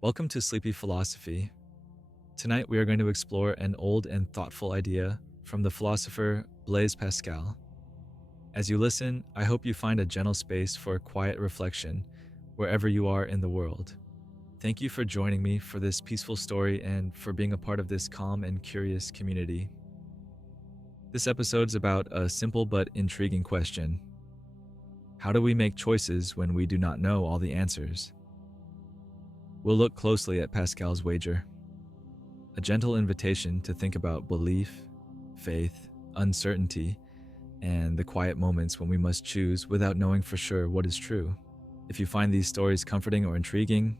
Welcome to Sleepy Philosophy. Tonight we are going to explore an old and thoughtful idea from the philosopher Blaise Pascal. As you listen, I hope you find a gentle space for quiet reflection wherever you are in the world. Thank you for joining me for this peaceful story and for being a part of this calm and curious community. This episode is about a simple but intriguing question. How do we make choices when we do not know all the answers? We'll look closely at Pascal's wager, a gentle invitation to think about belief, faith, uncertainty, and the quiet moments when we must choose without knowing for sure what is true. If you find these stories comforting or intriguing,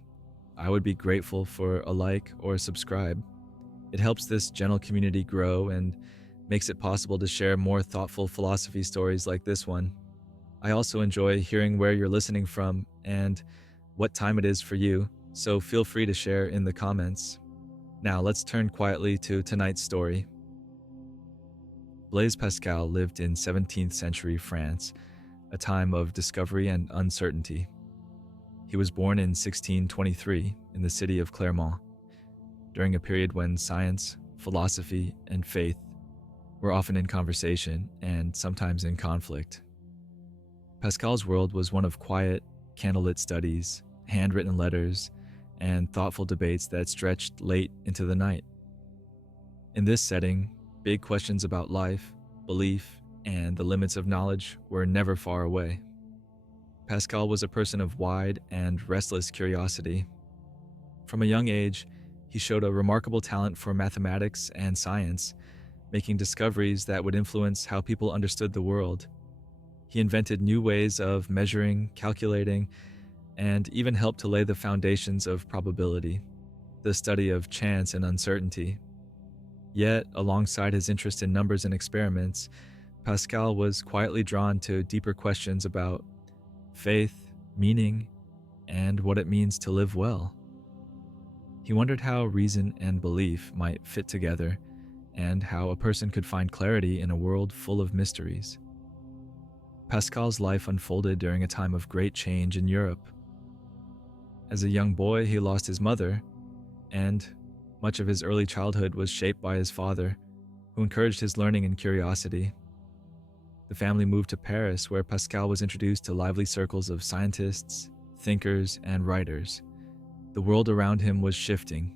I would be grateful for a like or a subscribe. It helps this gentle community grow and makes it possible to share more thoughtful philosophy stories like this one. I also enjoy hearing where you're listening from and what time it is for you, so feel free to share in the comments. Now let's turn quietly to tonight's story. Blaise Pascal lived in 17th century France, a time of discovery and uncertainty. He was born in 1623 in the city of Clermont, during a period when science, philosophy, and faith were often in conversation and sometimes in conflict. Pascal's world was one of quiet, candlelit studies, handwritten letters, and thoughtful debates that stretched late into the night. In this setting, big questions about life, belief, and the limits of knowledge were never far away. Pascal was a person of wide and restless curiosity. From a young age, he showed a remarkable talent for mathematics and science, making discoveries that would influence how people understood the world. He invented new ways of measuring, calculating, and even helped to lay the foundations of probability, the study of chance and uncertainty. Yet, alongside his interest in numbers and experiments, Pascal was quietly drawn to deeper questions about faith, meaning, and what it means to live well. He wondered how reason and belief might fit together, and how a person could find clarity in a world full of mysteries. Pascal's life unfolded during a time of great change in Europe. As a young boy, he lost his mother, and much of his early childhood was shaped by his father, who encouraged his learning and curiosity. The family moved to Paris, where Pascal was introduced to lively circles of scientists, thinkers, and writers. The world around him was shifting.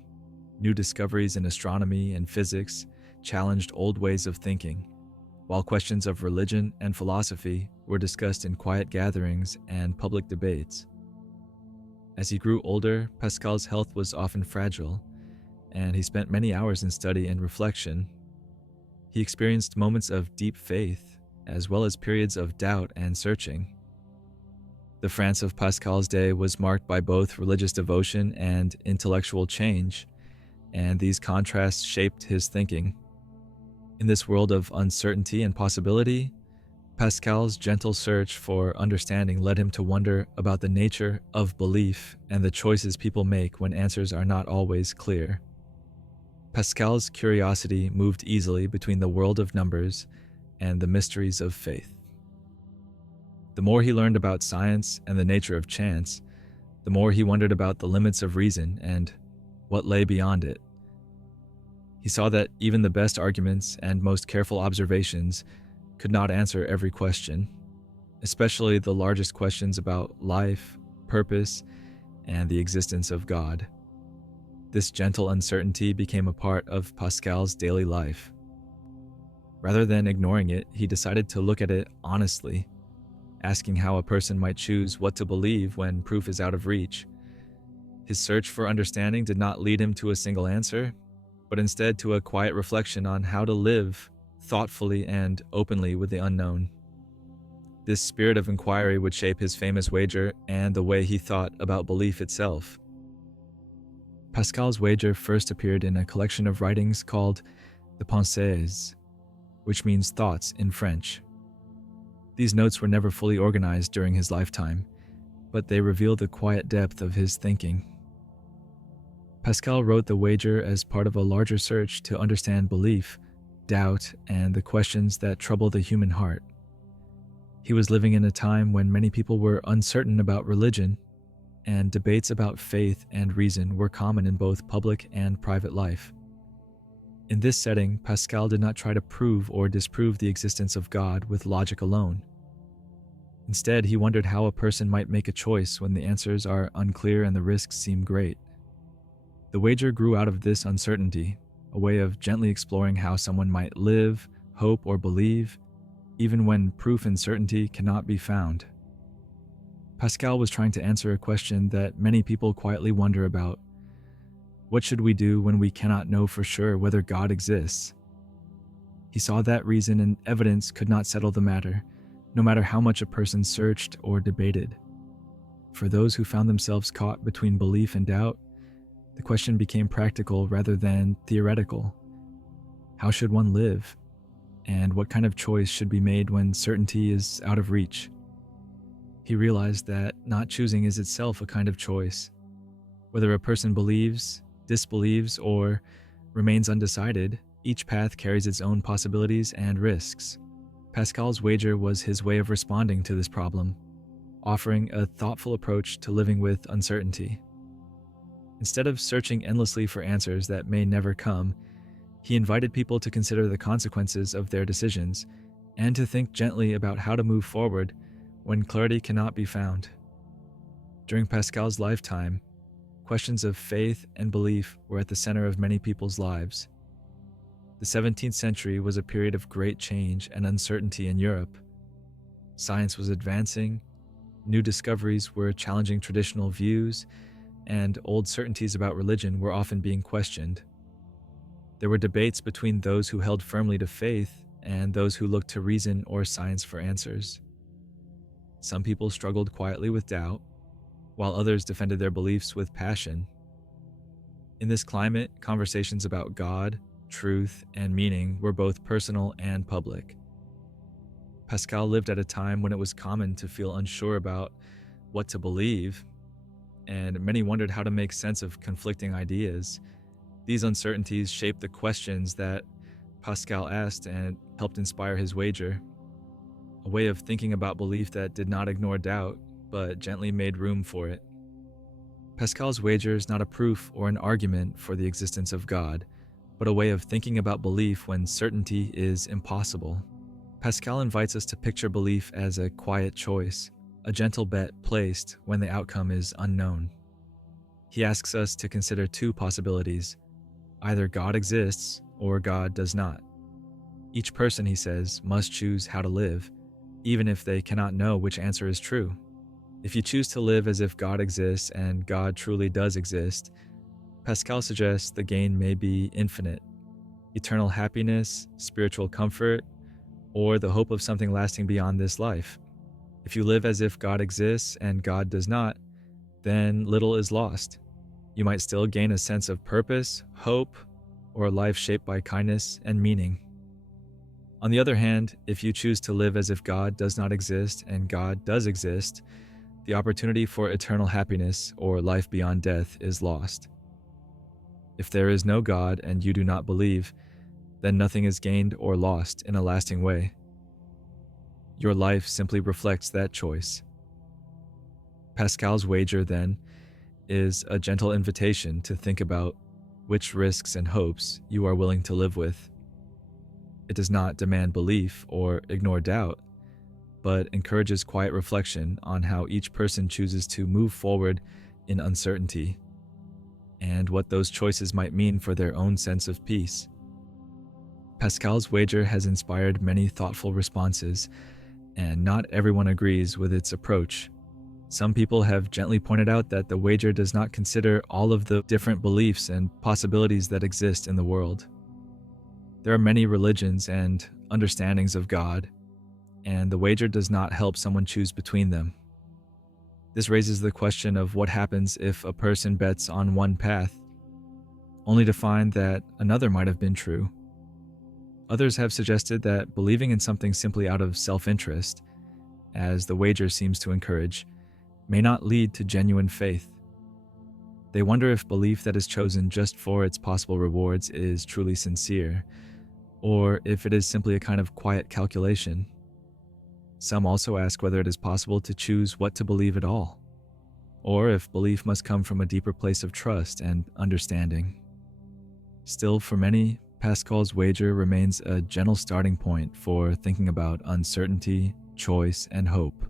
New discoveries in astronomy and physics challenged old ways of thinking, while questions of religion and philosophy were discussed in quiet gatherings and public debates. As he grew older, Pascal's health was often fragile, and he spent many hours in study and reflection. He experienced moments of deep faith, as well as periods of doubt and searching. The France of Pascal's day was marked by both religious devotion and intellectual change, and these contrasts shaped his thinking. In this world of uncertainty and possibility, Pascal's gentle search for understanding led him to wonder about the nature of belief and the choices people make when answers are not always clear. Pascal's curiosity moved easily between the world of numbers and the mysteries of faith. The more he learned about science and the nature of chance, the more he wondered about the limits of reason and what lay beyond it. He saw that even the best arguments and most careful observations could not answer every question, especially the largest questions about life, purpose, and the existence of God. This gentle uncertainty became a part of Pascal's daily life. Rather than ignoring it, he decided to look at it honestly, asking how a person might choose what to believe when proof is out of reach. His search for understanding did not lead him to a single answer, but instead to a quiet reflection on how to live thoughtfully and openly with the unknown. This spirit of inquiry would shape his famous wager and the way he thought about belief itself. Pascal's wager first appeared in a collection of writings called the Pensées, which means thoughts in French. These notes were never fully organized during his lifetime, but they reveal the quiet depth of his thinking. Pascal wrote the wager as part of a larger search to understand belief, doubt, and the questions that trouble the human heart. He was living in a time when many people were uncertain about religion, and debates about faith and reason were common in both public and private life. In this setting, Pascal did not try to prove or disprove the existence of God with logic alone. Instead, he wondered how a person might make a choice when the answers are unclear and the risks seem great. The wager grew out of this uncertainty, a way of gently exploring how someone might live, hope, or believe, even when proof and certainty cannot be found. Pascal was trying to answer a question that many people quietly wonder about. What should we do when we cannot know for sure whether God exists? He saw that reason and evidence could not settle the matter, no matter how much a person searched or debated. For those who found themselves caught between belief and doubt, the question became practical rather than theoretical. How should one live? And what kind of choice should be made when certainty is out of reach? He realized that not choosing is itself a kind of choice. Whether a person believes, disbelieves, or remains undecided, each path carries its own possibilities and risks. Pascal's wager was his way of responding to this problem, offering a thoughtful approach to living with uncertainty. Instead of searching endlessly for answers that may never come, he invited people to consider the consequences of their decisions and to think gently about how to move forward when clarity cannot be found. During Pascal's lifetime, questions of faith and belief were at the center of many people's lives. The 17th century was a period of great change and uncertainty in Europe. Science was advancing, new discoveries were challenging traditional views, and old certainties about religion were often being questioned. There were debates between those who held firmly to faith and those who looked to reason or science for answers. Some people struggled quietly with doubt, while others defended their beliefs with passion. In this climate, conversations about God, truth, and meaning were both personal and public. Pascal lived at a time when it was common to feel unsure about what to believe, and many wondered how to make sense of conflicting ideas. These uncertainties shaped the questions that Pascal asked and helped inspire his wager, a way of thinking about belief that did not ignore doubt, but gently made room for it. Pascal's wager is not a proof or an argument for the existence of God, but a way of thinking about belief when certainty is impossible. Pascal invites us to picture belief as a quiet choice, a gentle bet placed when the outcome is unknown. He asks us to consider two possibilities: either God exists or God does not. Each person, he says, must choose how to live, even if they cannot know which answer is true. If you choose to live as if God exists and God truly does exist, Pascal suggests the gain may be infinite: eternal happiness, spiritual comfort, or the hope of something lasting beyond this life. If you live as if God exists and God does not, then little is lost. You might still gain a sense of purpose, hope, or a life shaped by kindness and meaning. On the other hand, if you choose to live as if God does not exist and God does exist, the opportunity for eternal happiness or life beyond death is lost. If there is no God and you do not believe, then nothing is gained or lost in a lasting way. Your life simply reflects that choice. Pascal's wager, then, is a gentle invitation to think about which risks and hopes you are willing to live with. It does not demand belief or ignore doubt, but encourages quiet reflection on how each person chooses to move forward in uncertainty and what those choices might mean for their own sense of peace. Pascal's wager has inspired many thoughtful responses, and not everyone agrees with its approach. Some people have gently pointed out that the wager does not consider all of the different beliefs and possibilities that exist in the world. There are many religions and understandings of God, and the wager does not help someone choose between them. This raises the question of what happens if a person bets on one path, only to find that another might have been true. Others have suggested that believing in something simply out of self-interest, as the wager seems to encourage, may not lead to genuine faith. They wonder if belief that is chosen just for its possible rewards is truly sincere, or if it is simply a kind of quiet calculation. Some also ask whether it is possible to choose what to believe at all. or if belief must come from a deeper place of trust and understanding. Still, for many, Pascal's wager remains a gentle starting point for thinking about uncertainty, choice, and hope.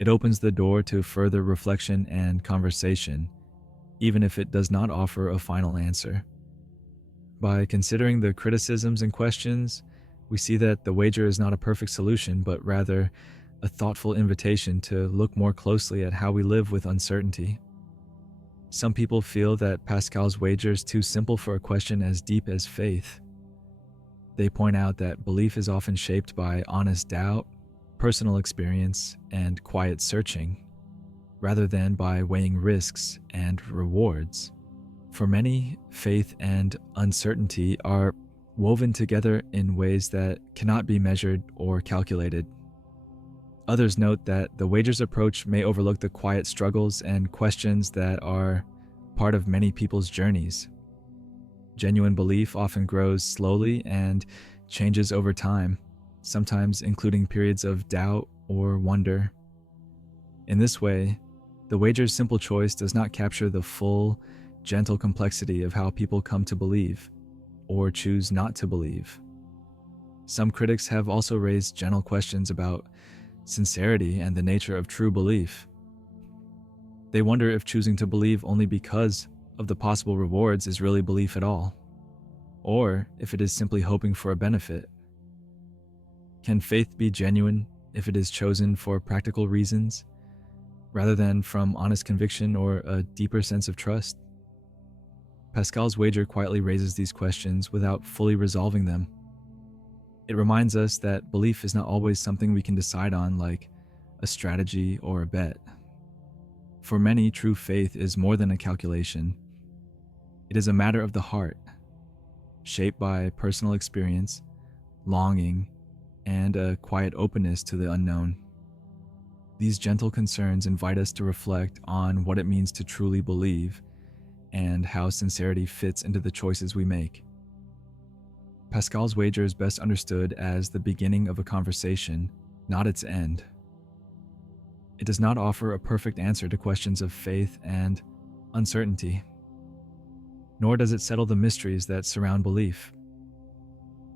It opens the door to further reflection and conversation, even if it does not offer a final answer. By considering the criticisms and questions, we see that the wager is not a perfect solution, but rather a thoughtful invitation to look more closely at how we live with uncertainty. Some people feel that Pascal's wager is too simple for a question as deep as faith. They point out that belief is often shaped by honest doubt, personal experience, and quiet searching, rather than by weighing risks and rewards. For many, faith and uncertainty are woven together in ways that cannot be measured or calculated. Others note that the wager's approach may overlook the quiet struggles and questions that are part of many people's journeys. Genuine belief often grows slowly and changes over time, sometimes including periods of doubt or wonder. In this way, the wager's simple choice does not capture the full, gentle complexity of how people come to believe, or choose not to believe. Some critics have also raised gentle questions about sincerity and the nature of true belief. They wonder if choosing to believe only because of the possible rewards is really belief at all, or if it is simply hoping for a benefit. Can faith be genuine if it is chosen for practical reasons, rather than from honest conviction or a deeper sense of trust? Pascal's wager quietly raises these questions without fully resolving them. It reminds us that belief is not always something we can decide on, like a strategy or a bet. For many, true faith is more than a calculation. It is a matter of the heart, shaped by personal experience, longing, and a quiet openness to the unknown. These gentle concerns invite us to reflect on what it means to truly believe and how sincerity fits into the choices we make. Pascal's wager is best understood as the beginning of a conversation, not its end. It does not offer a perfect answer to questions of faith and uncertainty, nor does it settle the mysteries that surround belief.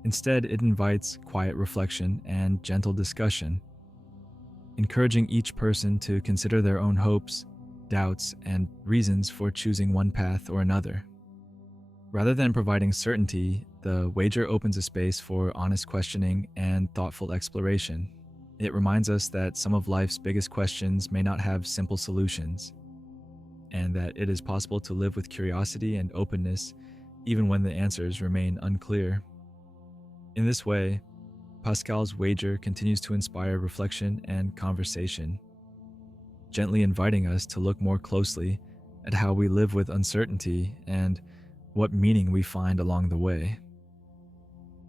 Instead, it invites quiet reflection and gentle discussion, encouraging each person to consider their own hopes, doubts, and reasons for choosing one path or another. Rather than providing certainty, the wager opens a space for honest questioning and thoughtful exploration. It reminds us that some of life's biggest questions may not have simple solutions, and that it is possible to live with curiosity and openness even when the answers remain unclear. In this way, Pascal's wager continues to inspire reflection and conversation, gently inviting us to look more closely at how we live with uncertainty and what meaning we find along the way.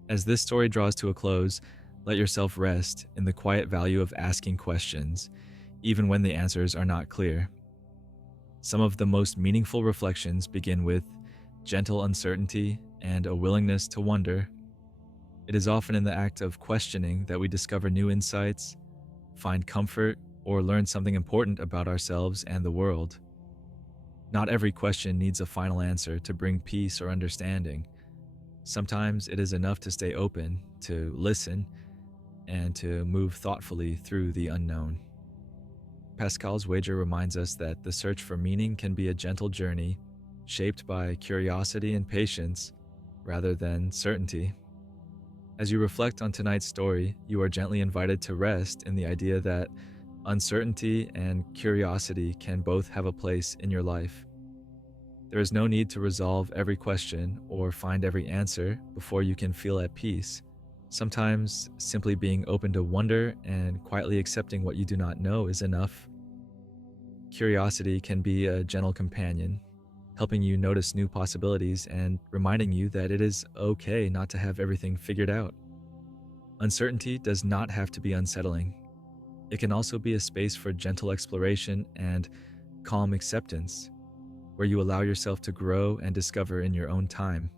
As this story draws to a close, let yourself rest in the quiet value of asking questions, even when the answers are not clear. Some of the most meaningful reflections begin with gentle uncertainty and a willingness to wonder. It is often in the act of questioning that we discover new insights, find comfort, or learn something important about ourselves and the world. Not every question needs a final answer to bring peace or understanding. Sometimes it is enough to stay open, to listen, and to move thoughtfully through the unknown. Pascal's wager reminds us that the search for meaning can be a gentle journey, shaped by curiosity and patience, rather than certainty. As you reflect on tonight's story, you are gently invited to rest in the idea that uncertainty and curiosity can both have a place in your life. There is no need to resolve every question or find every answer before you can feel at peace. Sometimes simply being open to wonder and quietly accepting what you do not know is enough. Curiosity can be a gentle companion, helping you notice new possibilities and reminding you that it is okay not to have everything figured out. Uncertainty does not have to be unsettling. It can also be a space for gentle exploration and calm acceptance, where you allow yourself to grow and discover in your own time.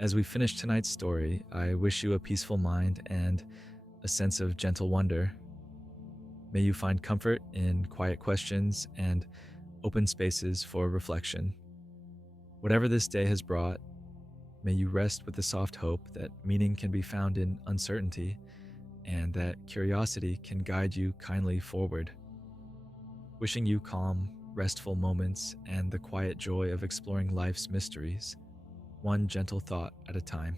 As we finish tonight's story, I wish you a peaceful mind and a sense of gentle wonder. May you find comfort in quiet questions and open spaces for reflection. Whatever this day has brought, may you rest with the soft hope that meaning can be found in uncertainty and that curiosity can guide you kindly forward. Wishing you calm, restful moments and the quiet joy of exploring life's mysteries, one gentle thought at a time.